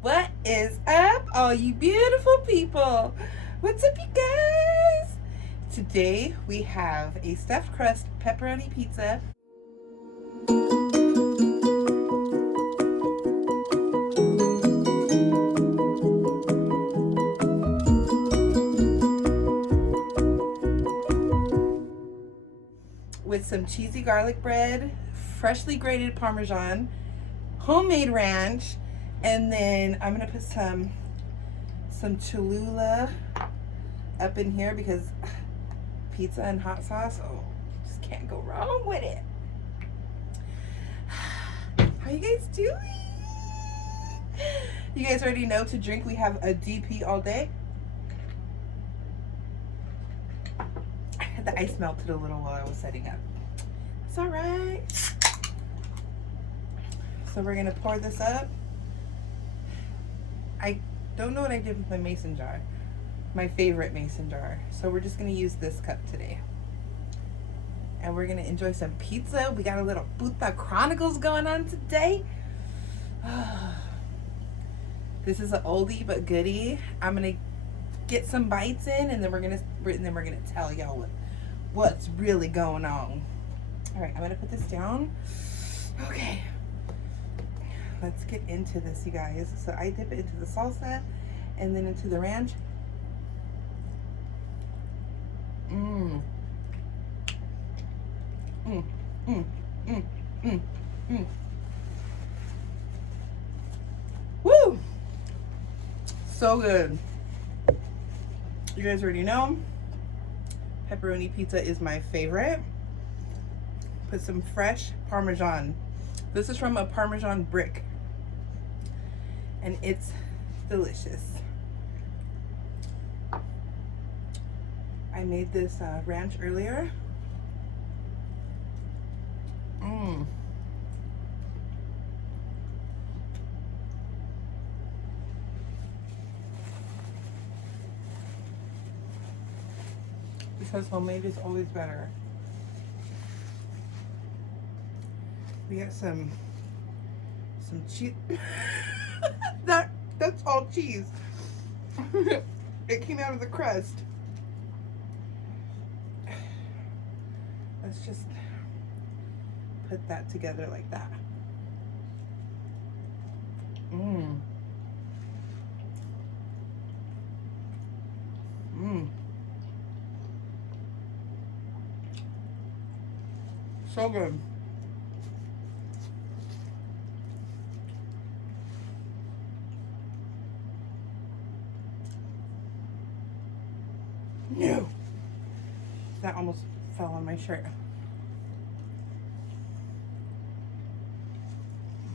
What is up, all you beautiful people? What's up, you guys? Today we have a stuffed crust pepperoni pizza with some cheesy garlic bread, freshly grated Parmesan, homemade ranch, and then I'm gonna put some Cholula up in here because pizza and hot sauce, oh, just can't go wrong with it. How you guys doing? You guys already know to drink we have a DP all day. The ice melted a little while I was setting up. It's all right. So we're gonna pour this up. I don't know what I did with my mason jar, my favorite mason jar. So we're just gonna use this cup today. And we're gonna enjoy some pizza. We got a little Puta Chronicles going on today. This is an oldie but goodie. I'm gonna get some bites in, and then we're gonna tell y'all what's really going on. All right, I'm gonna put this down. Okay, let's get into this, you guys. So I dip it into the salsa and then into the ranch. Mmm. Mmm. Mmm. Mmm. Mmm. Mmm. Woo! So good. You guys already know pepperoni pizza is my favorite. Put some fresh Parmesan. This is from a Parmesan brick, and it's delicious. I made this ranch earlier. Mmm. Because homemade is always better. We got some cheese. That's all cheese. It came out of the crust. Let's just put that together like that. Mmm. Mmm. So good. No. That almost fell on my shirt.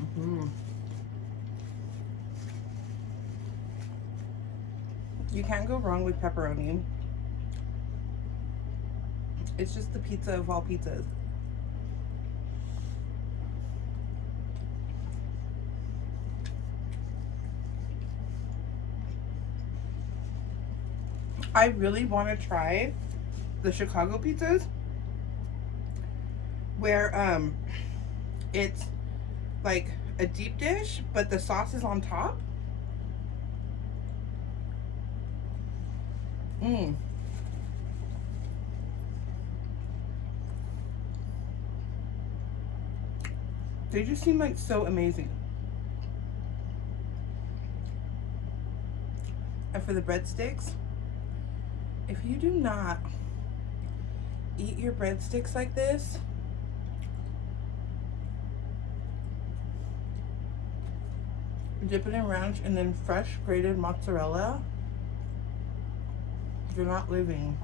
Mm-hmm. You can't go wrong with pepperoni. It's just the pizza of all pizzas. I really want to try the Chicago pizzas where it's like a deep dish but the sauce is on top. Mmm. They just seem like so amazing. And for the breadsticks, if you do not eat your breadsticks like this, dip it in ranch and then fresh grated mozzarella, you're not living.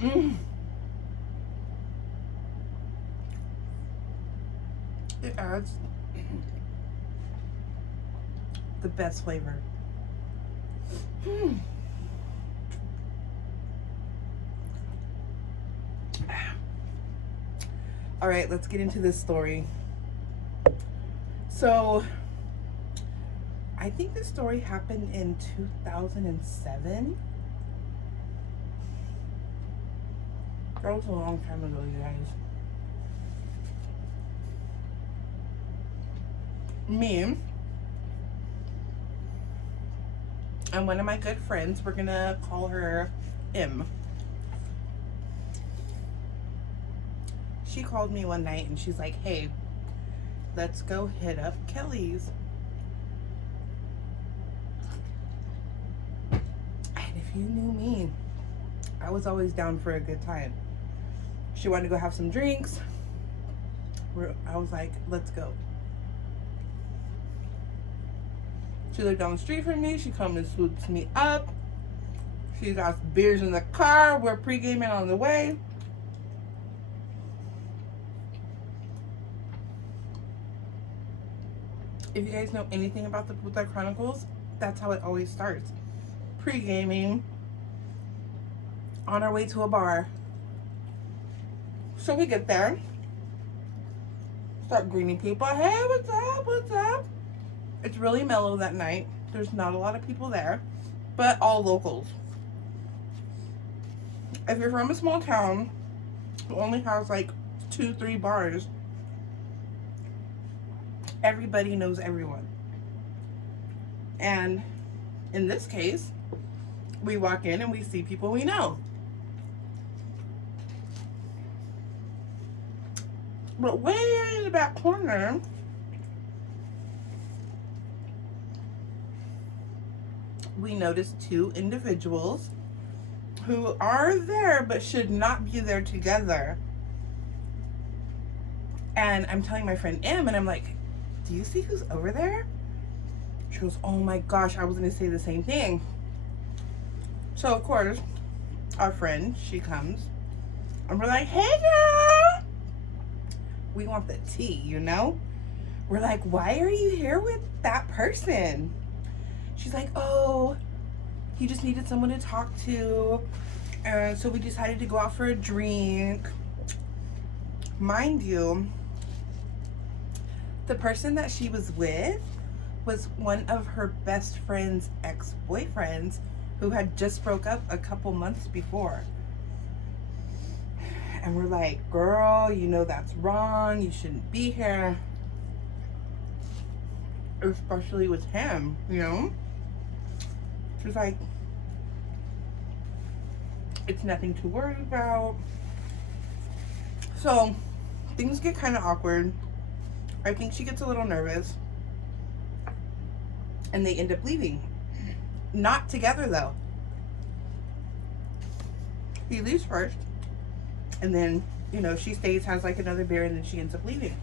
Mmm. It adds the best flavor. All right, let's get into this story. So I think this story happened in 2007. That was a long time ago, you guys. me and one of my good friends, we're gonna call her M. She called me one night and she's like, hey, let's go hit up Kelly's. And if you knew me, I was always down for a good time. She wanted to go have some drinks. I was like, let's go. She lived down the street from me. She comes and swoops me up. She got beers in the car. We're pre-gaming on the way. If you guys know anything about the Puta Chronicles, that's how it always starts. Pre-gaming, on our way to a bar. So we get there, start greeting people. Hey, what's up? What's up? It's really mellow that night. There's not a lot of people there, but all locals. If you're from a small town who only has like 2-3 bars, everybody knows everyone. And in this case, we walk in and we see people we know. But way in the back corner, we noticed 2 individuals who are there but should not be there together. And I'm telling my friend M, and I'm like, do you see who's over there? She goes, oh my gosh, I was gonna say the same thing. So of course, our friend, she comes, and we're like, hey girl! We want the tea, you know? We're like, why are you here with that person? She's like, oh, he just needed someone to talk to. And so we decided to go out for a drink. Mind you, the person that she was with was one of her best friend's ex-boyfriends who had just broke up a couple months before. And we're like, girl, you know that's wrong. You shouldn't be here. Especially with him, you know? She's like, it's nothing to worry about. So things get kind of awkward. I think she gets a little nervous. And they end up leaving. Not together though. He leaves first. And then, you know, she stays, has like another beer, and then she ends up leaving.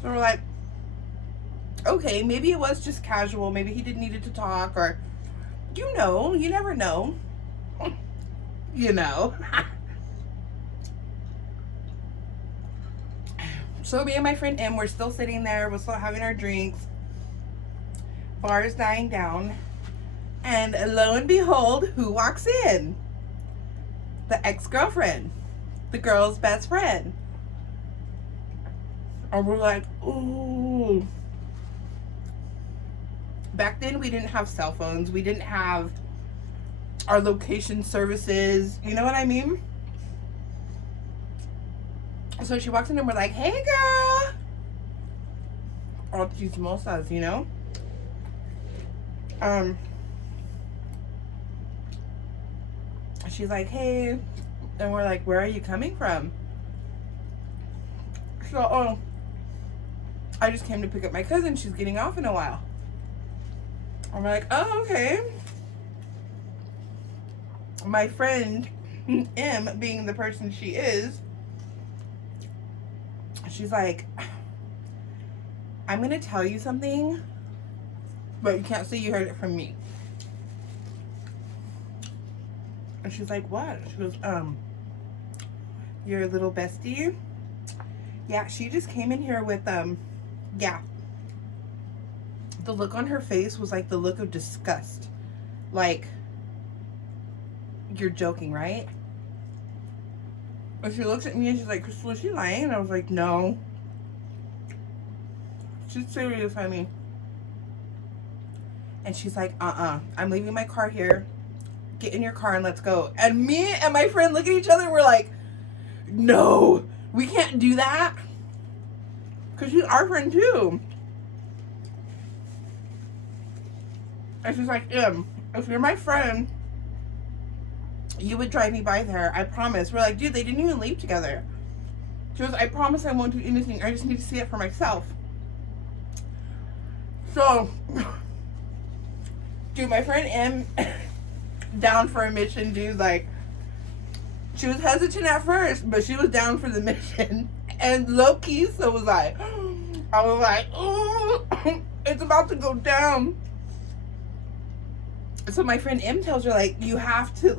So we're like, okay, maybe it was just casual. Maybe he didn't needed to talk, or, you know, you never know. You know. So me and my friend M, we're still sitting there. We're still having our drinks. Bar is dying down. And lo and behold, who walks in? The ex-girlfriend. The girl's best friend. And we're like, ooh. Back then, we didn't have cell phones. We didn't have our location services. You know what I mean? So she walks in and we're like, hey, girl. All chismosas, you know? She's like, hey. And we're like, where are you coming from? So, oh, I just came to pick up my cousin. She's getting off in a while. I'm like, oh, okay. My friend, M, being the person she is, she's like, I'm going to tell you something, but you can't say you heard it from me. And she's like, what? She goes, your little bestie? Yeah, she just came in here with, yeah. The look on her face was like the look of disgust. Like, you're joking, right? And she looks at me and she's like, Crystal, is she lying? And I was like, no. She's serious, honey. And she's like, I'm leaving my car here. Get in your car and let's go. And me and my friend look at each other and we're like, no, we can't do that. Because she's our friend too. And she's like, if you're my friend, you would drive me by there. I promise. We're like, dude, they didn't even leave together. She goes, I promise I won't do anything. I just need to see it for myself. So, dude, my friend M down for a mission, dude. Like, she was hesitant at first, but she was down for the mission. And low-key, so was I. I was like, oh, it's about to go down. So my friend M tells her, like, you have to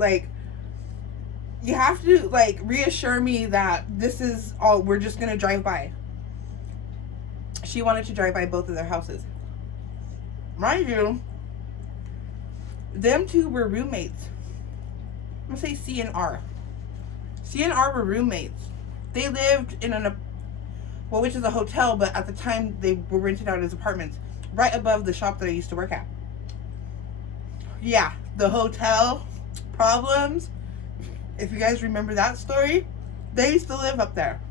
reassure me that this is all, we're just gonna drive by. She wanted to drive by both of their houses. Mind you, them two were roommates. I'm gonna say C and R. C and R were roommates. They lived in which is a hotel, but at the time they were rented out as apartments, right above the shop that I used to work at. Yeah, the hotel problems. If you guys remember that story, they used to live up there.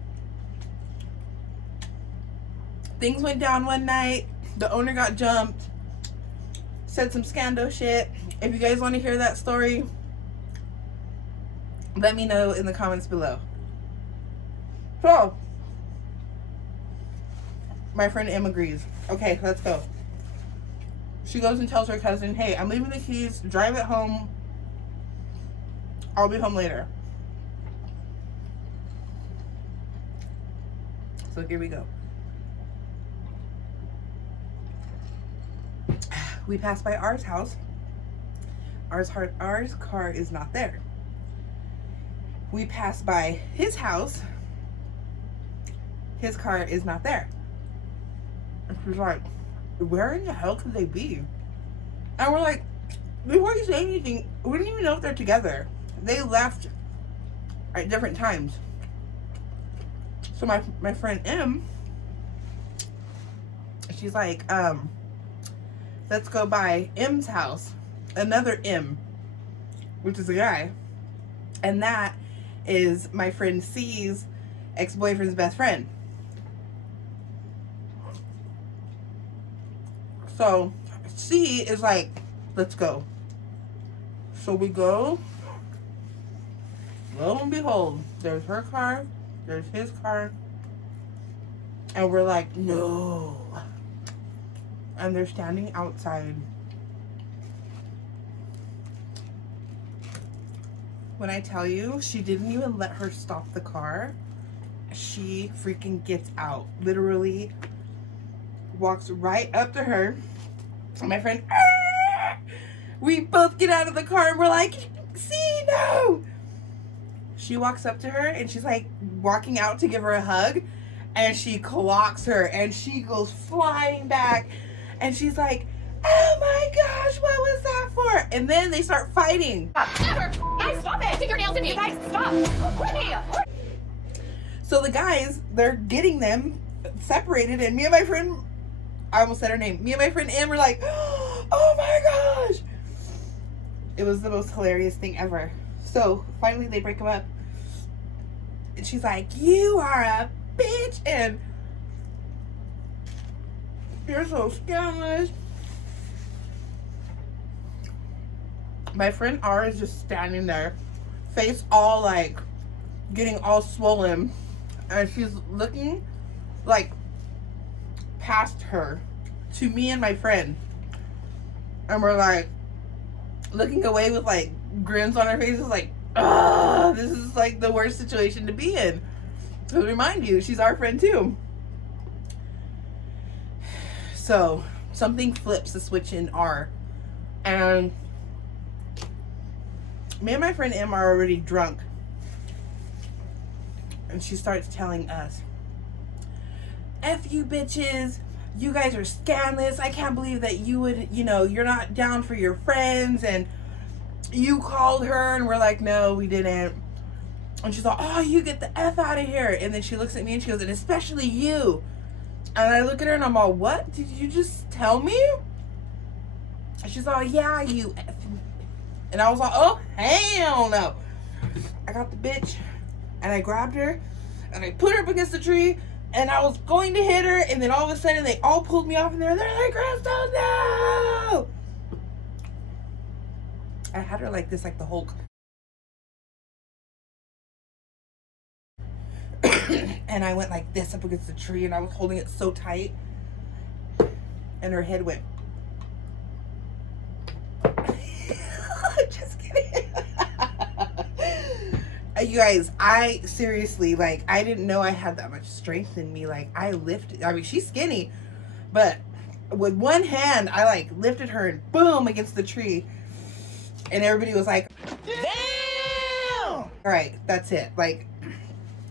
Things went down one night. The owner got jumped. Said some scandal shit. If you guys want to hear that story, let me know in the comments below. So, my friend Em agrees. Okay, let's go. She goes and tells her cousin, hey, I'm leaving the keys. Drive it home. I'll be home later. So here we go. We pass by R's house. R's car is not there. We pass by his house. His car is not there. And she's like, where in the hell could they be? And we're like, before you say anything, we didn't even know if they're together. They left at different times. So my friend M, she's like, let's go by M's house. Another M, which is a guy. And that is my friend C's ex-boyfriend's best friend. So C is like, let's go. So we go. Lo and behold, there's her car, there's his car, and we're like, no. And they're standing outside. When I tell you, she didn't even let her stop the car. She freaking gets out. Literally walks right up to her. And my friend, we both get out of the car and we're like, see, no. She walks up to her and she's like walking out to give her a hug, and she clocks her and she goes flying back, and she's like, oh my gosh, what was that for? And then they start fighting. Guys, stop it! Stick your nails in me, guys, stop! So the guys, they're getting them separated, and me and my friend, I almost said her name, me and my friend Em were like, oh my gosh. It was the most hilarious thing ever. So finally they break them up. And she's like, you are a bitch, and you're so scandalous. My friend R is just standing there, face all like getting all swollen, and she's looking like past her to me and my friend, and we're like looking away with like grins on our faces, like, ugh, this is like the worst situation to be in. To remind you, she's our friend too. So something flips the switch in R, and me and my friend Em are already drunk, and she starts telling us, F you bitches, you guys are scandalous. I can't believe that you would, you're not down for your friends, and you called her. And we're like, no, we didn't. And she's like, oh, you get the F out of here. And then she looks at me and she goes, and especially you. And I look at her and I'm all, what? Did you just tell me? And she's all, yeah, you F. And I was like, oh, hell no. I got the bitch and I grabbed her and I put her up against the tree And I was going to hit her, and then all of a sudden they all pulled me off, and they're like, Crystal, no! I had her like this, like the Hulk. And I went like this up against the tree, and I was holding it so tight, and her head went. Just kidding. You guys, I seriously, like, I didn't know I had that much strength in me. Like, I lifted, I mean, she's skinny, but with one hand, I like lifted her and boom against the tree. And everybody was like, damn! All right, that's it. Like,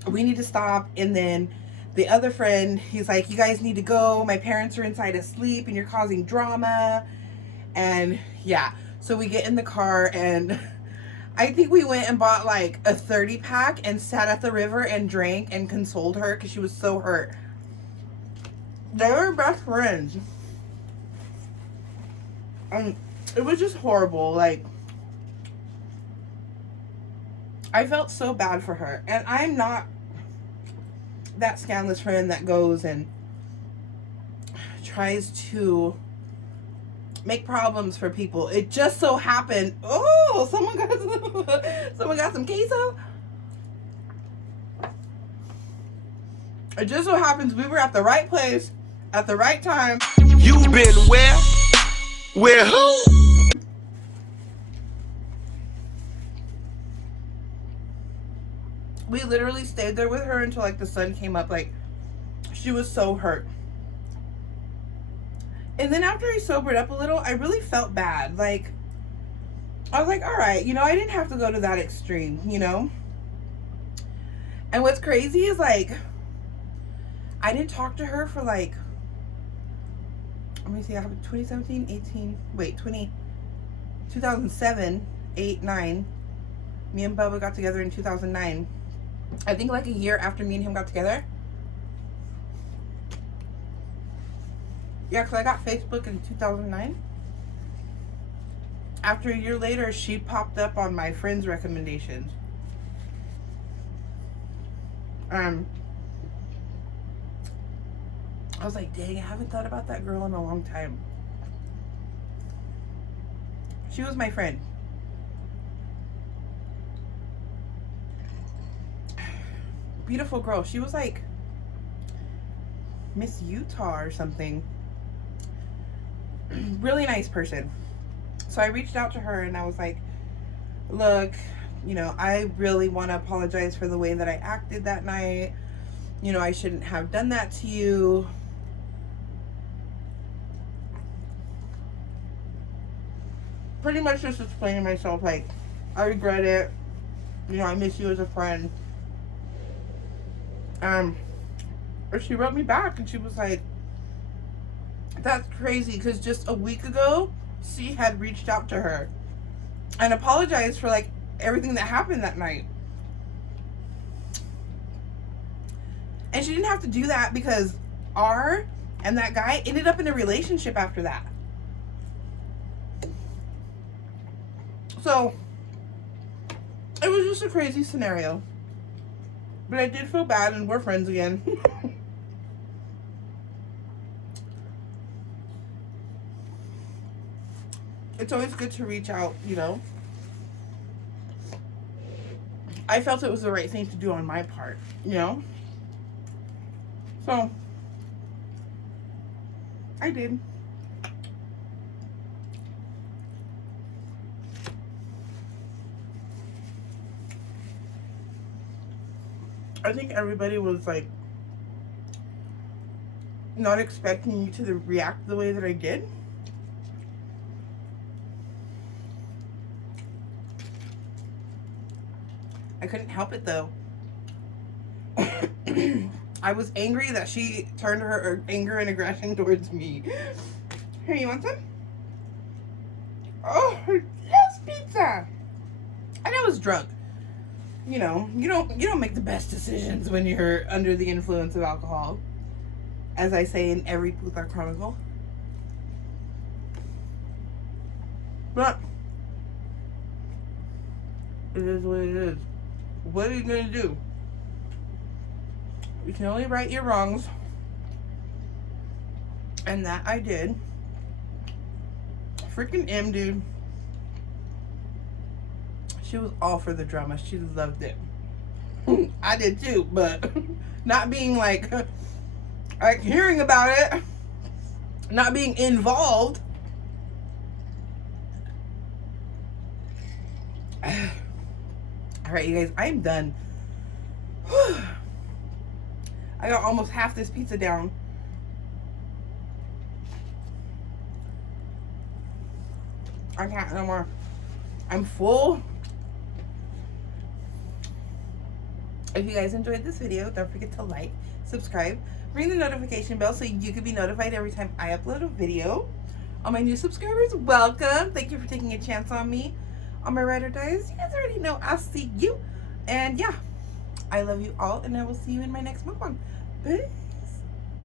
we need to stop. And then the other friend, he's like, you guys need to go. My parents are inside asleep and you're causing drama. And yeah, so we get in the car, and I think we went and bought like a 30 pack and sat at the river and drank and consoled her because she was so hurt. They were best friends. It was just horrible. Like, I felt so bad for her. And I'm not that scandalous friend that goes and tries to make problems for people. It just so happened. Oh, someone got some queso. It just so happens we were at the right place at the right time. You've been where? Where who? We literally stayed there with her until like the sun came up. Like, she was so hurt. And then after I sobered up a little, I really felt bad. Like, I was like, all right, you know, I didn't have to go to that extreme, you know? And what's crazy is, like, I didn't talk to her for, like, let me see, I have 2017, 18, wait, 2007, 8, 9. Me and Bubba got together in 2009. I think, like, a year after me and him got together. Yeah, because I got Facebook in 2009. After a year later, she popped up on my friend's recommendations. I was like, dang, I haven't thought about that girl in a long time. She was my friend. Beautiful girl. She was like Miss Utah or something. Really nice person. So I reached out to her and I was like, look, you know, I really want to apologize for the way that I acted that night. You know, I shouldn't have done that to you. Pretty much just explaining myself, like, I regret it. You know, I miss you as a friend. Or she wrote me back and she was like, that's crazy, because just a week ago, she had reached out to her and apologized for, like, everything that happened that night. And she didn't have to do that because R and that guy ended up in a relationship after that. So, it was just a crazy scenario. But I did feel bad, and we're friends again. It's always good to reach out, you know. I felt it was the right thing to do on my part, you know. So, I did. I think everybody was like not expecting you to react the way that I did. I couldn't help it though. I was angry that she turned her anger and aggression towards me. Here, you want some? Oh, yes, pizza. And I was drunk. You know, you don't make the best decisions when you're under the influence of alcohol, as I say in every Puta Chronicle. But it is what it is. What are you gonna do? You can only right your wrongs. And that I did. Freaking M, dude. She was all for the drama. She loved it. I did too, but not being like hearing about it, not being involved. All right, you guys, I'm done. I got almost half this pizza down. I can't no more. I'm full. If you guys enjoyed this video, don't forget to like, subscribe, ring the notification bell so you can be notified every time I upload a video. All my new subscribers, welcome. Thank you for taking a chance on me. All my ride or dies, you guys already know I'll see you. And yeah, I love you all, and I will see you in my next mukbang. Bye.